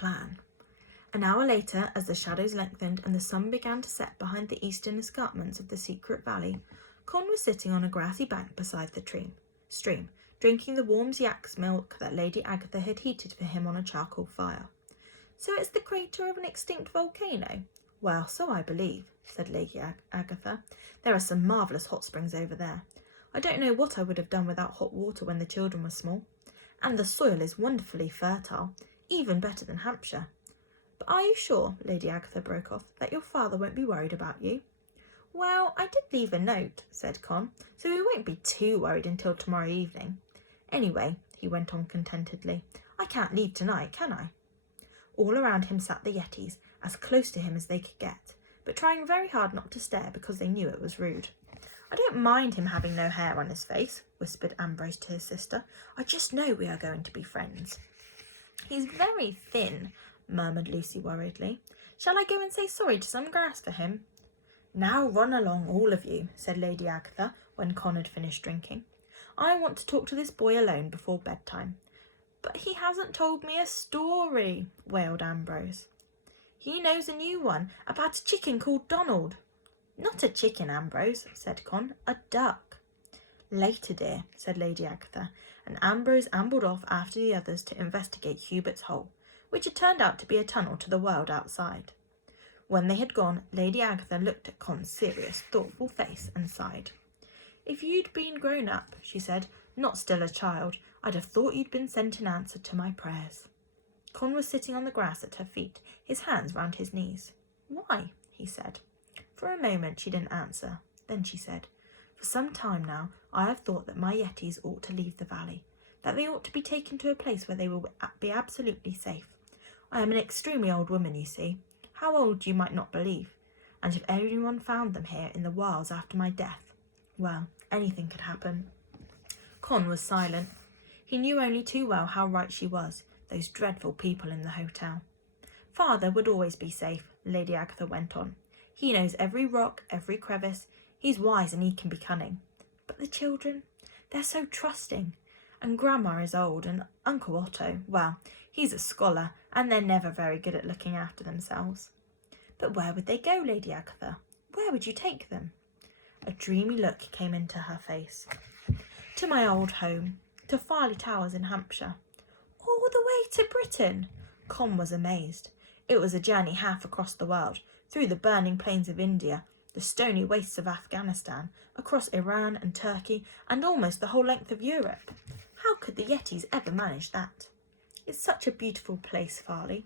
plan. An hour later, as the shadows lengthened and the sun began to set behind the eastern escarpments of the secret valley, Con was sitting on a grassy bank beside the stream, drinking the warm yak's milk that Lady Agatha had heated for him on a charcoal fire. "So it's the crater of an extinct volcano?" "Well, so I believe," said Lady Agatha. "There are some marvellous hot springs over there. I don't know what I would have done without hot water when the children were small. And the soil is wonderfully fertile, even better than Hampshire. But are you sure," Lady Agatha broke off, "that your father won't be worried about you?" "Well, I did leave a note," said Con, "so we won't be too worried until tomorrow evening. Anyway," he went on contentedly, "I can't leave tonight, can I?" All around him sat the Yetis, as close to him as they could get, but trying very hard not to stare because they knew it was rude. "I don't mind him having no hair on his face," whispered Ambrose to his sister. "I just know we are going to be friends." "He's very thin," murmured Lucy worriedly. "Shall I go and say sorry to some grass for him?" "Now run along, all of you," said Lady Agatha when Con had finished drinking. "I want to talk to this boy alone before bedtime." "But he hasn't told me a story," wailed Ambrose. "He knows a new one about a chicken called Donald." "Not a chicken, Ambrose," said Con, "a duck." "Later, dear," said Lady Agatha, and Ambrose ambled off after the others to investigate Hubert's Hole, which had turned out to be a tunnel to the world outside. When they had gone, Lady Agatha looked at Con's serious, thoughtful face and sighed. "If you'd been grown up," she said, "not still a child, I'd have thought you'd been sent in answer to my prayers." Con was sitting on the grass at her feet, his hands round his knees. "Why?" he said. For a moment she didn't answer. Then she said, "For some time now I have thought that my Yetis ought to leave the valley, that they ought to be taken to a place where they will be absolutely safe. I am an extremely old woman, you see, how old you might not believe, and if anyone found them here in the wilds after my death, well, anything could happen." Con was silent. He knew only too well how right she was, those dreadful people in the hotel. "Father would always be safe," Lady Agatha went on. "He knows every rock, every crevice. He's wise and he can be cunning. But the children, they're so trusting. And Grandma is old, and Uncle Otto, well, he's a scholar, and they're never very good at looking after themselves." "But where would they go, Lady Agatha? Where would you take them?" A dreamy look came into her face. "To my old home, to Farley Towers in Hampshire." "All the way to Britain?" Con was amazed. It was a journey half across the world, through the burning plains of India, the stony wastes of Afghanistan, across Iran and Turkey, and almost the whole length of Europe. How could the Yetis ever manage that? "It's such a beautiful place, Farley.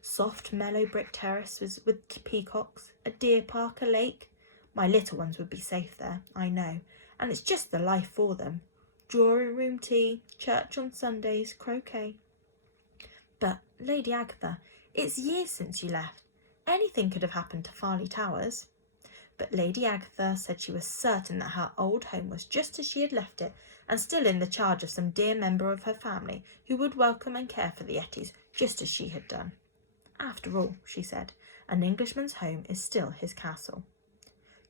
Soft, mellow brick terraces with peacocks, a deer park, a lake. My little ones would be safe there, I know, and it's just the life for them. Drawing room tea, church on Sundays, croquet." "But, Lady Agatha, it's years since you left. Anything could have happened to Farley Towers." But Lady Agatha said she was certain that her old home was just as she had left it, and still in the charge of some dear member of her family who would welcome and care for the Yetis just as she had done. "After all," she said, "an Englishman's home is still his castle."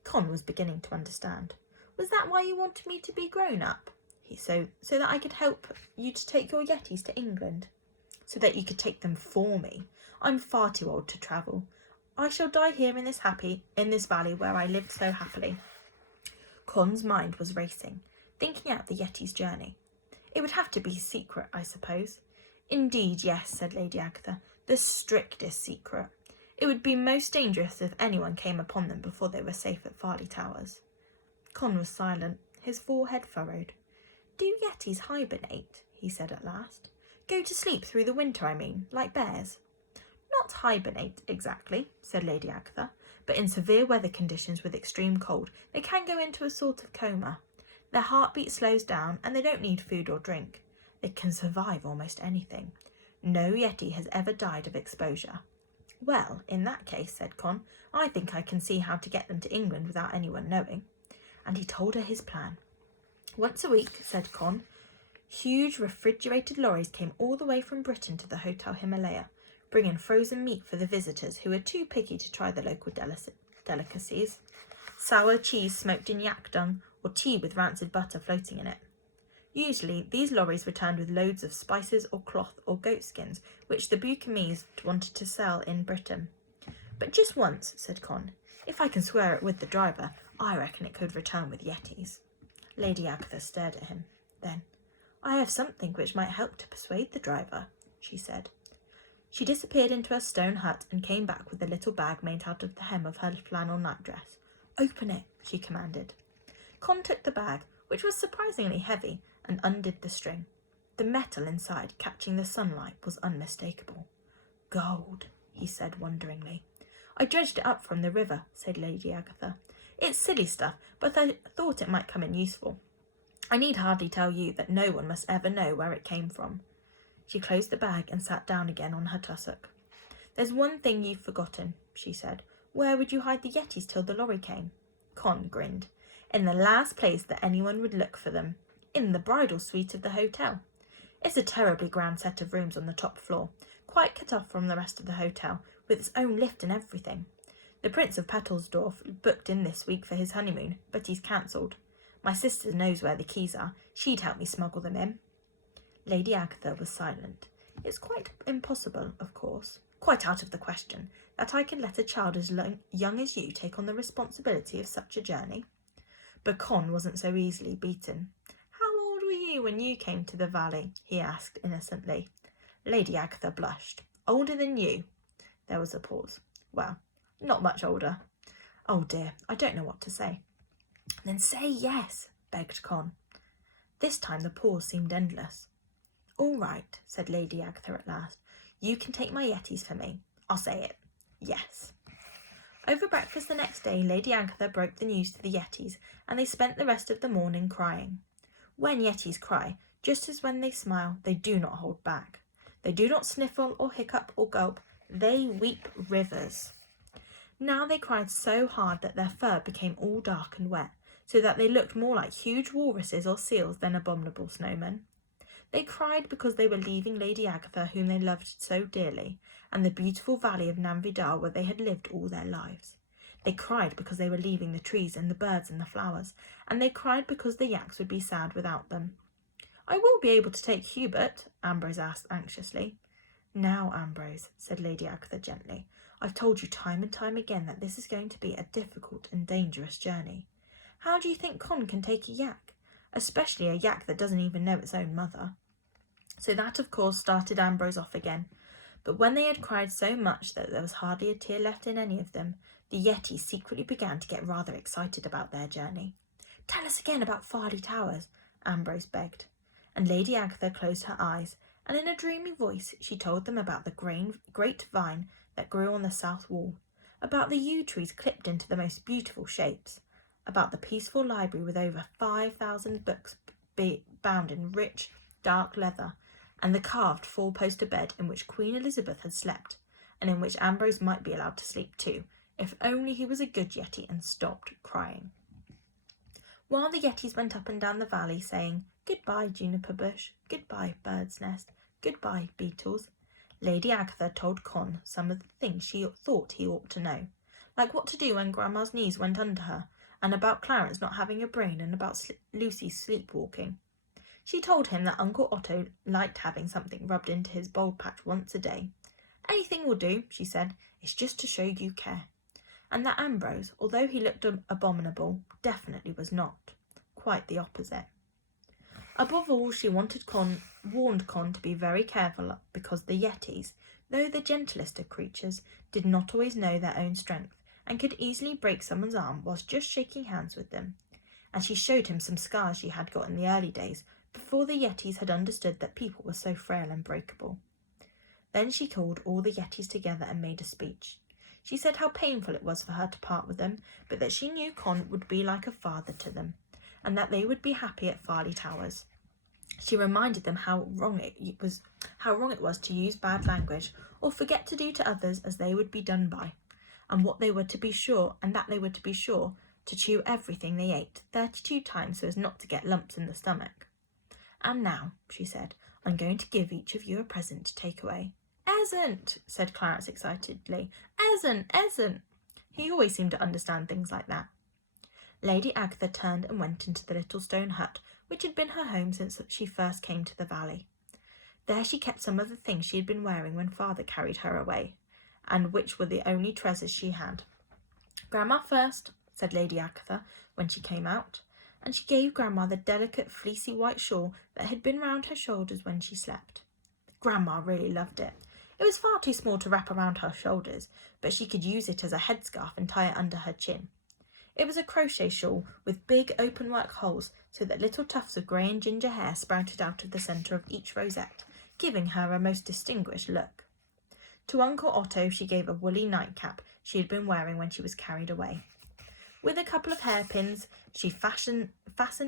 Con was beginning to understand. "Was that why you wanted me to be grown up?" So that I could help you to take your Yetis to England?" "So that you could take them for me. I'm far too old to travel. I shall die here in this valley where I lived so happily." Con's mind was racing, thinking out the Yeti's journey. "It would have to be secret, I suppose." "Indeed, yes," said Lady Agatha, "the strictest secret. It would be most dangerous if anyone came upon them before they were safe at Farley Towers." Con was silent, his forehead furrowed. "Do Yetis hibernate?" he said at last. "Go to sleep through the winter, I mean, like bears?" "Not hibernate exactly," said Lady Agatha, "but in severe weather conditions with extreme cold they can go into a sort of coma. Their heartbeat slows down and they don't need food or drink. They can survive almost anything. No Yeti has ever died of exposure." "Well, in that case," said Con, "I think I can see how to get them to England without anyone knowing." And he told her his plan. "Once a week," said Con, "huge refrigerated lorries came all the way from Britain to the Hotel Himalaya, bringing frozen meat for the visitors who were too picky to try the local delicacies, sour cheese smoked in yak dung, or tea with rancid butter floating in it. Usually, these lorries returned with loads of spices or cloth or goat skins, which the Bucamese wanted to sell in Britain. But just once, said Con. If I can square it with the driver, I reckon it could return with Yetis. Lady Agatha stared at him. Then, I have something which might help to persuade the driver, she said. She disappeared into her stone hut and came back with a little bag made out of the hem of her flannel nightdress. Open it, she commanded. Con took the bag, which was surprisingly heavy, and undid the string. The metal inside, catching the sunlight, was unmistakable. Gold, he said wonderingly. I dredged it up from the river, said Lady Agatha. It's silly stuff, but I thought it might come in useful. I need hardly tell you that no one must ever know where it came from. She closed the bag and sat down again on her tussock. There's one thing you've forgotten, she said. Where would you hide the Yetis till the lorry came? Con grinned. In the last place that anyone would look for them. In the bridal suite of the hotel. It's a terribly grand set of rooms on the top floor, quite cut off from the rest of the hotel, with its own lift and everything. The Prince of Petalsdorf booked in this week for his honeymoon, but he's cancelled. My sister knows where the keys are. She'd help me smuggle them in. Lady Agatha was silent. It's quite impossible, of course, quite out of the question, that I can let a child as young as you take on the responsibility of such a journey. But Con wasn't so easily beaten. How old were you when you came to the valley? He asked innocently. Lady Agatha blushed. Older than you? There was a pause. Well, not much older. Oh dear, I don't know what to say. Then say yes, begged Con. This time the pause seemed endless. All right, said Lady Agatha at last. You can take my Yetis for me. I'll say it. Yes. Over breakfast the next day, Lady Agatha broke the news to the Yetis, and they spent the rest of the morning crying. When Yetis cry, just as when they smile, they do not hold back. They do not sniffle or hiccup or gulp. They weep rivers. Now they cried so hard that their fur became all dark and wet, so that they looked more like huge walruses or seals than abominable snowmen. They cried because they were leaving Lady Agatha, whom they loved so dearly, and the beautiful valley of Namvidar where they had lived all their lives. They cried because they were leaving the trees and the birds and the flowers, and they cried because the yaks would be sad without them. I will be able to take Hubert, Ambrose asked anxiously. Now, Ambrose, said Lady Agatha gently, I've told you time and time again that this is going to be a difficult and dangerous journey. How do you think Con can take a yak, especially a yak that doesn't even know its own mother? So that, of course, started Ambrose off again. But when they had cried so much that there was hardly a tear left in any of them, the Yetis secretly began to get rather excited about their journey. Tell us again about Farley Towers, Ambrose begged. And Lady Agatha closed her eyes, and in a dreamy voice she told them about the great vine that grew on the south wall, about the yew trees clipped into the most beautiful shapes, about the peaceful library with over 5,000 books bound in rich, dark leather, and the carved four-poster bed in which Queen Elizabeth had slept, and in which Ambrose might be allowed to sleep too, if only he was a good Yeti and stopped crying. While the Yetis went up and down the valley, saying, Goodbye, juniper bush, goodbye, bird's nest, goodbye, beetles, Lady Agatha told Con some of the things she thought he ought to know, like what to do when Grandma's knees went under her, and about Clarence not having a brain, and about Lucy sleepwalking. She told him that Uncle Otto liked having something rubbed into his bald patch once a day. Anything will do, she said, it's just to show you care. And that Ambrose, although he looked abominable, definitely was not. Quite the opposite. Above all, she warned Con to be very careful because the Yetis, though the gentlest of creatures, did not always know their own strength and could easily break someone's arm whilst just shaking hands with them. And she showed him some scars she had got in the early days, before the Yetis had understood that people were so frail and breakable. Then she called all the Yetis together and made a speech. She said how painful it was for her to part with them, but that she knew Con would be like a father to them, and that they would be happy at Farley Towers. She reminded them how wrong it was to use bad language or forget to do to others as they would be done by, and that they were to be sure to chew everything they ate 32 times so as not to get lumps in the stomach. And now, she said, I'm going to give each of you a present to take away. Esn't, said Clarence excitedly. Esn't. He always seemed to understand things like that. Lady Agatha turned and went into the little stone hut, which had been her home since she first came to the valley. There she kept some of the things she had been wearing when Father carried her away, and which were the only treasures she had. "Grandma first," said Lady Agatha when she came out, and she gave Grandma the delicate fleecy white shawl that had been round her shoulders when she slept. Grandma really loved it. It was far too small to wrap around her shoulders, but she could use it as a headscarf and tie it under her chin. It was a crochet shawl with big open-work holes so that little tufts of grey and ginger hair sprouted out of the centre of each rosette, giving her a most distinguished look. To Uncle Otto she gave a woolly nightcap she had been wearing when she was carried away. With a couple of hairpins, she fastened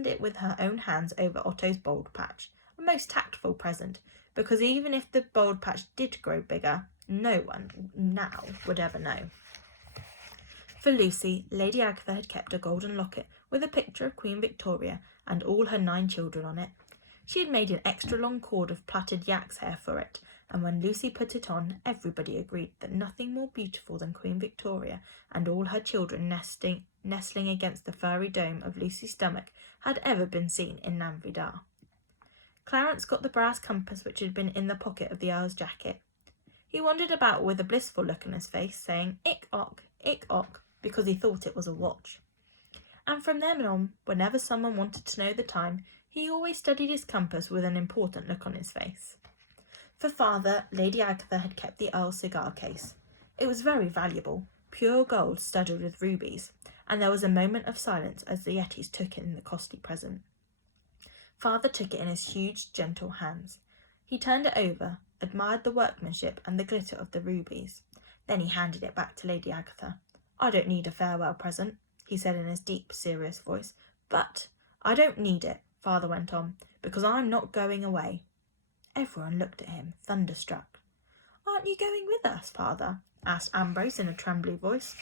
it with her own hands over Otto's bald patch, a most tactful present, because even if the bald patch did grow bigger, no one now would ever know. For Lucy, Lady Agatha had kept a golden locket with a picture of Queen Victoria and all her 9 children on it. She had made an extra long cord of plaited yak's hair for it, and when Lucy put it on, everybody agreed that nothing more beautiful than Queen Victoria and all her children nestling against the furry dome of Lucy's stomach had ever been seen in Nam Vidar. Clarence got the brass compass which had been in the pocket of the Earl's jacket. He wandered about with a blissful look on his face, saying "ick ock, because he thought it was a watch. And from then on, whenever someone wanted to know the time, he always studied his compass with an important look on his face. For Father, Lady Agatha had kept the Earl's cigar case. It was very valuable, pure gold studded with rubies, and there was a moment of silence as the Yetis took in the costly present. Father took it in his huge, gentle hands. He turned it over, admired the workmanship and the glitter of the rubies. Then he handed it back to Lady Agatha. "I don't need a farewell present," he said in his deep, serious voice. "But I don't need it," Father went on, "because I'm not going away." Everyone looked at him, thunderstruck. "Aren't you going with us, Father?" asked Ambrose in a trembly voice.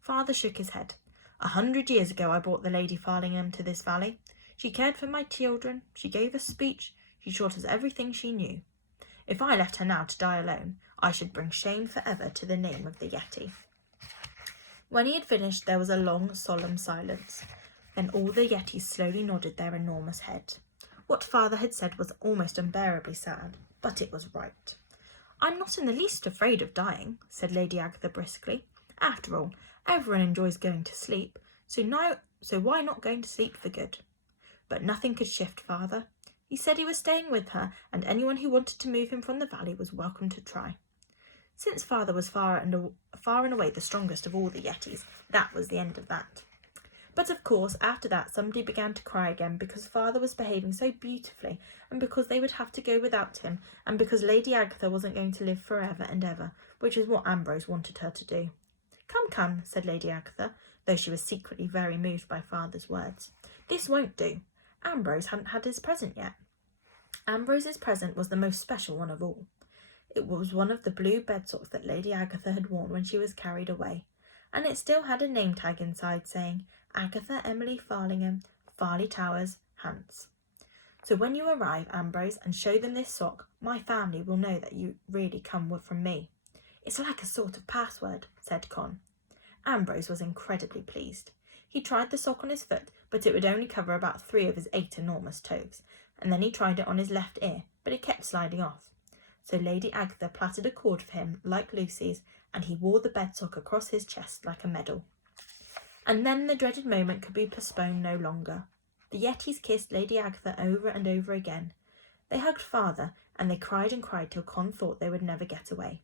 Father shook his head. 100 years ago I brought the Lady Farlingham to this valley. She cared for my children, she gave us speech, she taught us everything she knew. If I left her now to die alone, I should bring shame forever to the name of the Yeti." When he had finished, there was a long, solemn silence. Then all the Yetis slowly nodded their enormous heads. What Father had said was almost unbearably sad, but it was right. "I'm not in the least afraid of dying," said Lady Agatha briskly. "After all, everyone enjoys going to sleep, so why not going to sleep for good?" But nothing could shift Father. He said he was staying with her, and anyone who wanted to move him from the valley was welcome to try. Since Father was far and away the strongest of all the Yetis, that was the end of that. But of course, after that, somebody began to cry again because Father was behaving so beautifully, and because they would have to go without him, and because Lady Agatha wasn't going to live forever and ever, which is what Ambrose wanted her to do. "Come, come," said Lady Agatha, though she was secretly very moved by Father's words. "This won't do. Ambrose hadn't had his present yet." Ambrose's present was the most special one of all. It was one of the blue bedsocks that Lady Agatha had worn when she was carried away, and it still had a name tag inside saying, "Agatha Emily Farlingham, Farley Towers, Hants." "So when you arrive, Ambrose, and show them this sock, my family will know that you really come from me." "It's like a sort of password," said Con. Ambrose was incredibly pleased. He tried the sock on his foot, but it would only cover about 3 of his 8 enormous toes, and then he tried it on his left ear, but it kept sliding off. So Lady Agatha plaited a cord for him like Lucy's, and he wore the bedsock across his chest like a medal. And then the dreaded moment could be postponed no longer. The Yetis kissed Lady Agatha over and over again. They hugged Father, and they cried and cried till Con thought they would never get away.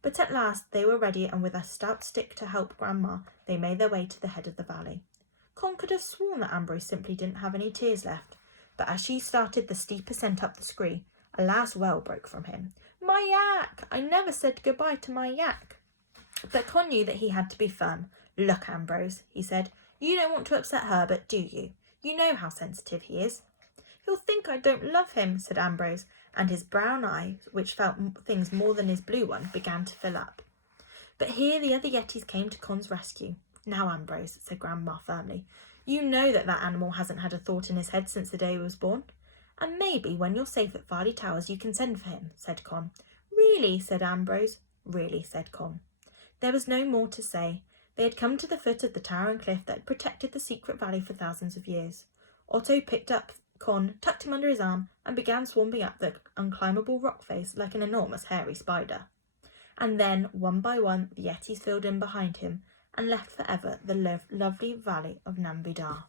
But at last they were ready, and with a stout stick to help Grandma, they made their way to the head of the valley. Con could have sworn that Ambrose simply didn't have any tears left, but as she started the steep ascent up the scree, a last wail broke from him. "My yak! I never said goodbye to my yak." But Con knew that he had to be firm. "Look, Ambrose," he said, "you don't want to upset Herbert, do you? You know how sensitive he is." "He'll think I don't love him," said Ambrose, and his brown eye, which felt things more than his blue one, began to fill up. But here the other Yetis came to Con's rescue. "Now, Ambrose," said Grandma firmly, "you know that animal hasn't had a thought in his head since the day he was born. And maybe when you're safe at Farley Towers you can send for him," said Con. "Really?" said Ambrose. "Really," said Con. There was no more to say. They had come to the foot of the towering cliff that had protected the secret valley for thousands of years. Otto picked up Con tucked him under his arm and began swamping up the unclimbable rock face like an enormous hairy spider. And then, one by one, the Yetis filled in behind him and left forever the lovely valley of Namvidar.